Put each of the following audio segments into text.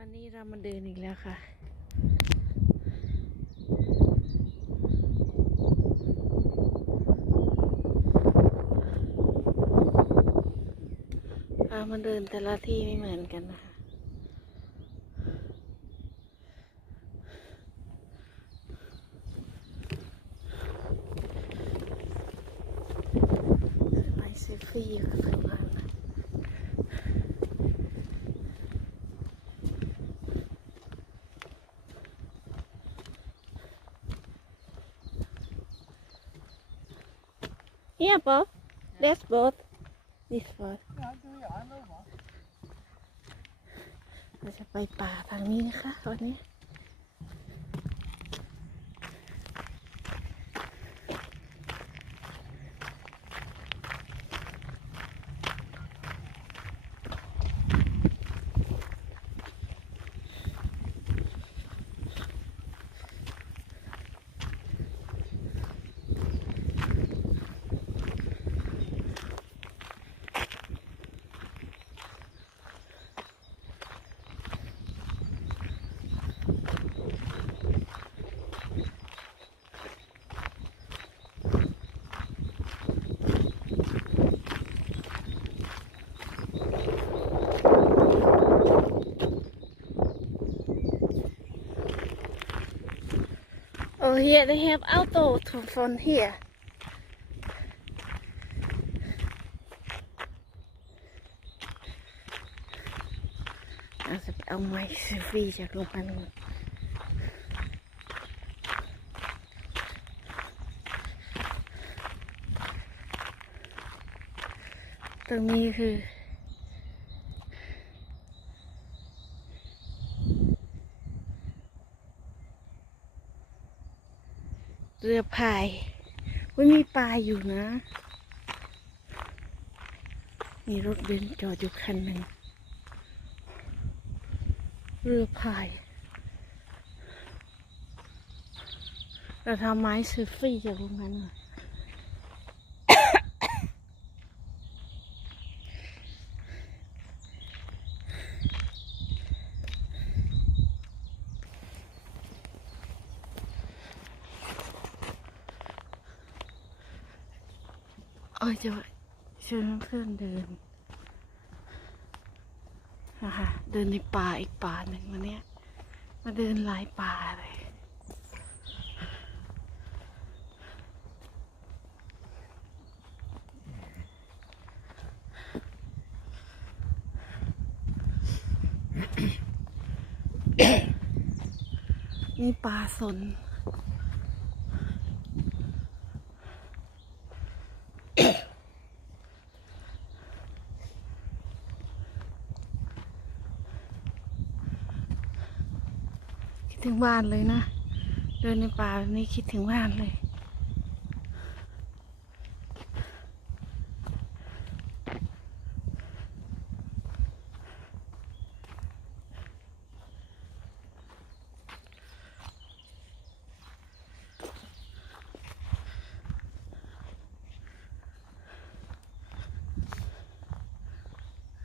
วันนี้เรามาเดินอีกแล้วค่ะเรามาเดินแต่ละที่ไม่เหมือนกันนะคะไปเซลฟี่อยู่กับทางบ้าน Yeah, both. That's both. This both. เราจะไปป่าทางนี้นะคะวันนี้ Oh, here they have auto to from here. เราจะไปเอาไม้เซลฟี่จากโรงพยาบาลก่อนตรงนี้คือ เรือพายไว่มีปลาอยู่นะ มีรถเบนจอดอยู่คันหนึ่ง เรือพาย เราทำไม้เซฟฟี่จากตรงนั้นเลย จะชวนเพื่อนเดินนะคะเดินในป่าอีกป่าหนึ่งวันนี้มาเดินหลายป่าเลยนี่ป่าสน ถึงบ้านเลยนะ เดินในป่าแบบนี้คิดถึงบ้านเลย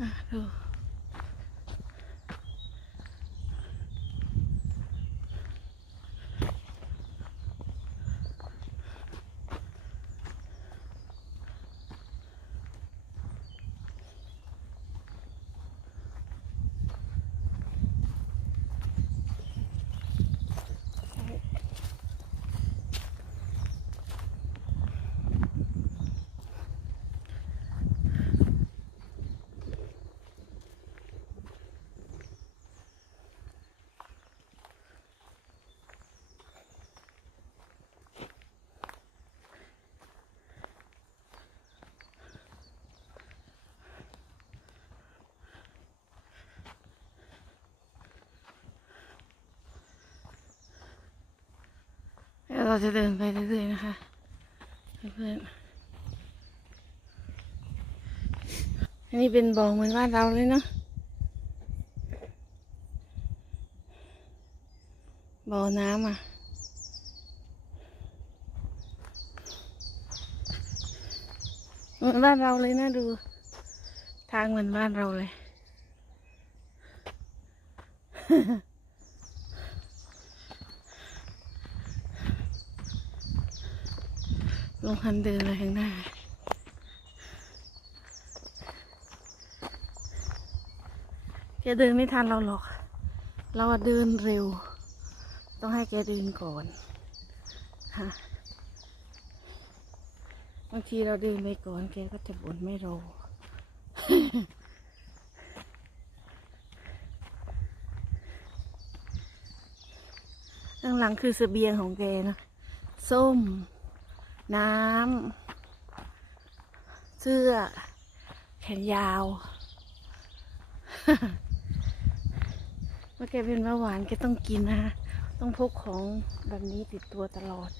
อะดู เราจะเดินไปเรื่อยๆนะคะ เพื่อนอันนี้เป็นบ่อเหมือนบ้านเราเลยเนาะบ่อน้ำอะเหมือนบ้านเราเลยนะดู ทางเหมือนบ้านเราเลย งคันเดินเลยข้างหน้าแกเดินไม่ทันเราหรอก เราเดินเร็ว ต้องให้แกเดินก่อนฮะบางทีเราเดินไปก่อน แกก็จะบ่นไม่รอข้างหลังคือเสบียงของแกนะ ส้ม น้ำ เสื้อ แขนยาว เมื่อแกเป็นเบาหวานแกต้องกินนะฮะต้องพกของแบบนี้ติดตัวตลอด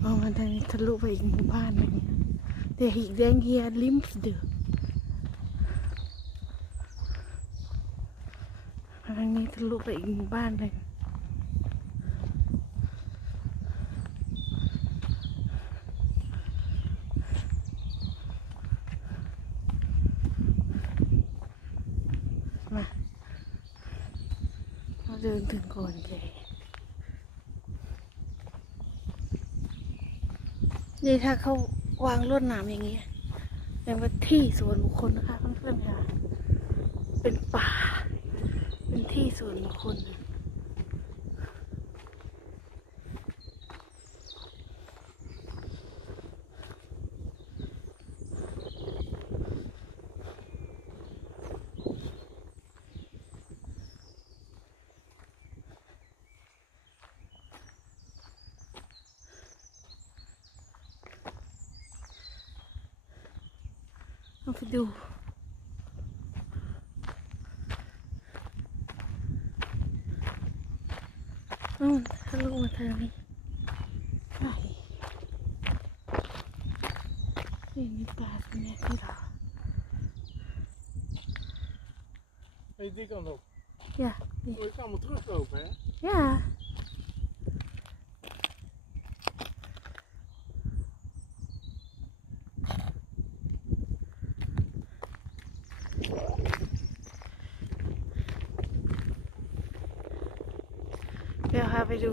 เอามันทางนี้ทะลุไปอีกหมู่บ้านหนึง เดี๋ยวอีกแดงเฮียลิมส์เดือทางนี้ทะลุไปอีกหมู่บ้างร่นแกนี่ถ้าเขาวางลวดหนามอย่างนี้เป็นที่ส่วนบุคคลนะคะเพื่อนๆค่ะ เป็นป่า เป็นที่ส่วนบุคคล เอาไปดูนู่นทะลุมาทางนี้ใช่นี่มีป่าตรงนี้ที่เรา Hey, die kant op. อย่านี่ Oh, je kan maar teruglopen, hè? อย่าเดี๋ยวพา ไปดู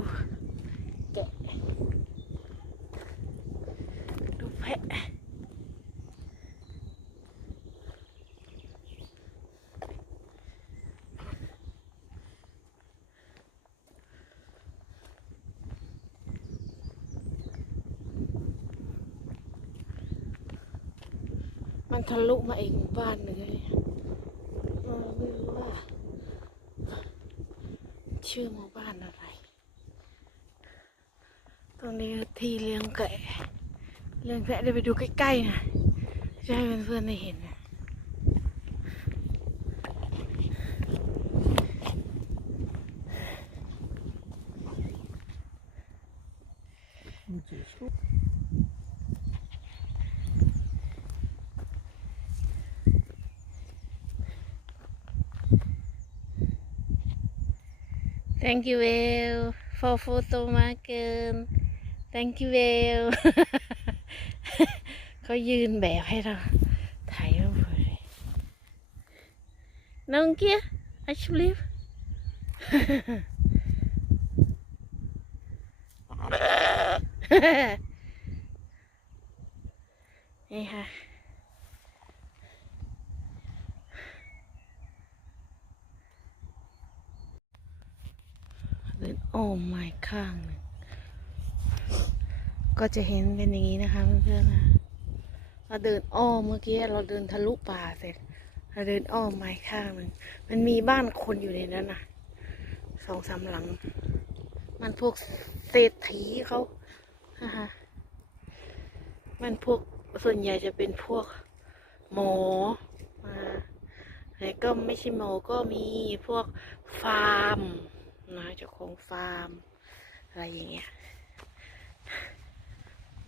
แกะดูแพะมันทะลุมาอีกบ้านหนึ่งเลยเนี่ยเราไม่รู้ว่าชื่อหมู่บ้านอะไร ตรง นี้ที่เลี้ยงแกะเลี้ยงแกะเดี๋ยวไปดูใกล้ๆนะจะให้เพื่อนๆได้เห็นนะ Thank you well for photo marker Thank you well เขายืนแบบให้เราถ่ายรูปเลยน้องเกียร์ I should leave นี่ค่ะเดินโอ้อมไม้ข้างหนึ่ง ก็จะเห็นเป็นอย่างนี้นะคะเพื่อนๆนะเราเดินอ้อมเมื่อกี้เราเดินทะลุป่าเสร็จเราเดินอ้อมไม้ข้างหนึ่งมันมีบ้านคนอยู่ในนั้นนะสองสามหลัง มันพวกเศรษฐีเขานะคะมันพวกส่วนใหญ่จะเป็นพวกหมอมาแต่ก็ไม่ใช่หมอก็มีพวกฟาร์มนะเจ้าของฟาร์ม อะไรอย่างเงี้ย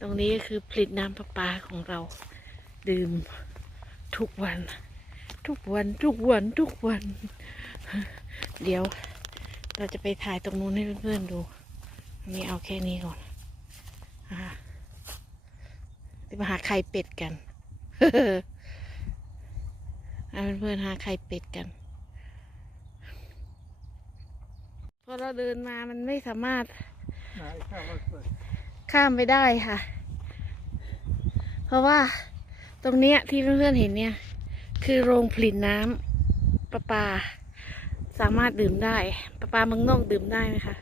รงนี้ก็คือผลิตน้ำประปาของเรา ดื่มทุกวัน ทุกวันทุกวันทุกวัน เดี๋ยวเราจะไปถ่ายตรงนู้นให้เพื่อนๆดูอันนี้เอาแค่นี้ก่อนนะคะจะมาหาไข่เป็ดกันเอาเพื่อนๆหาไข่เป็ดกันพอเราเดินมามันไม่สามารถ Nee, ik ga wel terug. ข้ามไปได้ค่ะ เพราะว่าตรงเนี้ยที่เพื่อนๆเห็นเนี่ย คือโรงผลิตน้ำประปา สามารถดื่มได้ ประปาเมืองนอกดื่มได้ไหมคะ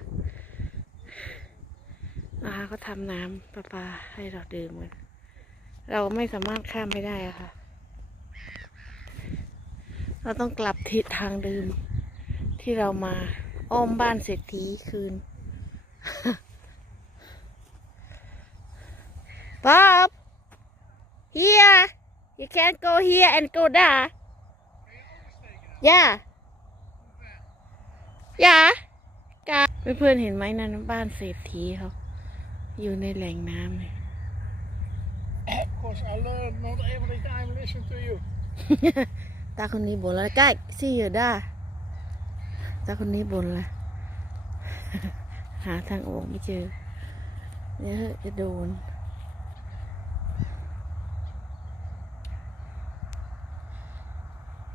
นะคะเขาทำน้ำประปาให้เราดื่มกันเราไม่สามารถข้ามไปได้อะค่ะ เราต้องกลับทิศทางเดิมที่เรามาอ้อมบ้านเศรษฐีคืน here. You can't go here and go there. Yeah. Yeah. กาเพื่อนๆเห็นไหมนั่นบ้านเศรษฐีเขาอยู่ในแหล่งน้ำเลย Because I learned not every time listen to you. ตาคนนี้บ่นแล้วใกล้ซี่อยู่ด้าตาคนนี้บ่นละหาทางออกไม่เจอเดี๋ยวจะโดน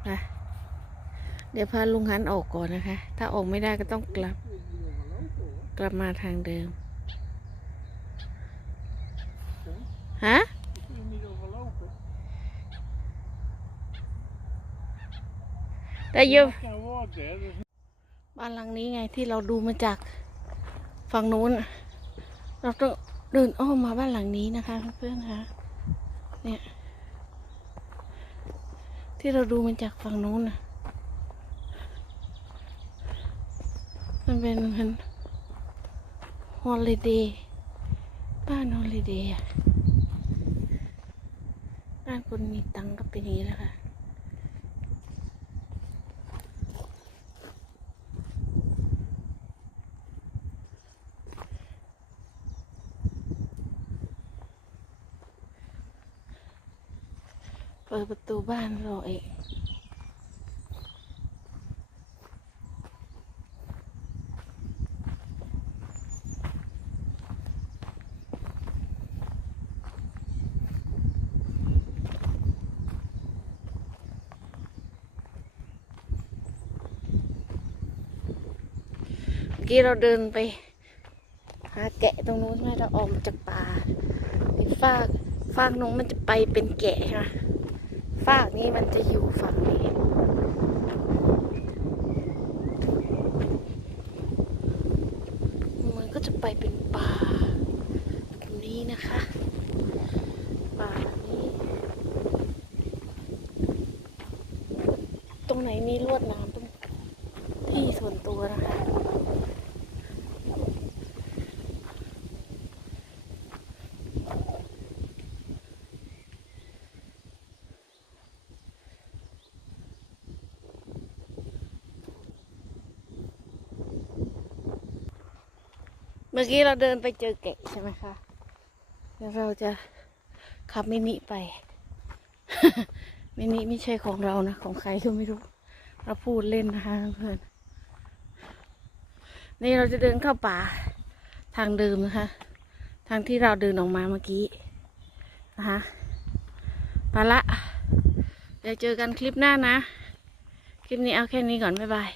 ไปเดี๋ยวพาลุงหันออกก่อนนะคะ ถ้าออกไม่ได้ก็ต้องกลับ กลับมาทางเดิม ฮะ Je kunt er niet overlopen. ได้อยูบ้านหลังนี้ไงที่เราดูมาจากฝั่งนู้น เราต้องเดินอ้อมมาบ้านหลังนี้นะคะเพื่อนๆคะเนี่ย ที่เราดูมาจากฝั่งนู้นน่ะมันเป็นมันฮอลิเดย์บ้านฮอลิเดย์อะบ้านคนมีตังค์ก็เป็นอย่างนี้แหละค่ะ เปิดประตูบ้านเราเองเมื่อกี้เราเดินไป หาแกะตรงนู้นใช่ไหมเราออกมาจากป่าไปฟากฟากนู้นมันจะไปเป็นแกะใช่ไหม ฝากนี้มันจะอยู่ฝั่งนี้ มันก็จะไปเป็นป่าตรงนี้นะคะป่านี้ ตรงไหนมีลวดนะตรงที่ส่วนตัวนะคะ เมื่อกี้เราเดินไปเจอแกะใช่ไหมคะเดี๋ยวเราจะขับมินิไป มินิไม่ใช่ของเรานะ ของใครก็ไม่รู้ เราพูดเล่นนะคะเพื่อน นี่เราจะเดินเข้าป่าทางเดิมนะคะ ทางที่เราเดินออกมาเมื่อกี้นะคะไปละ เดี๋ยวเจอกันคลิปหน้านะ คลิปนี้เอาแค่นี้ก่อน บ๊ายบาย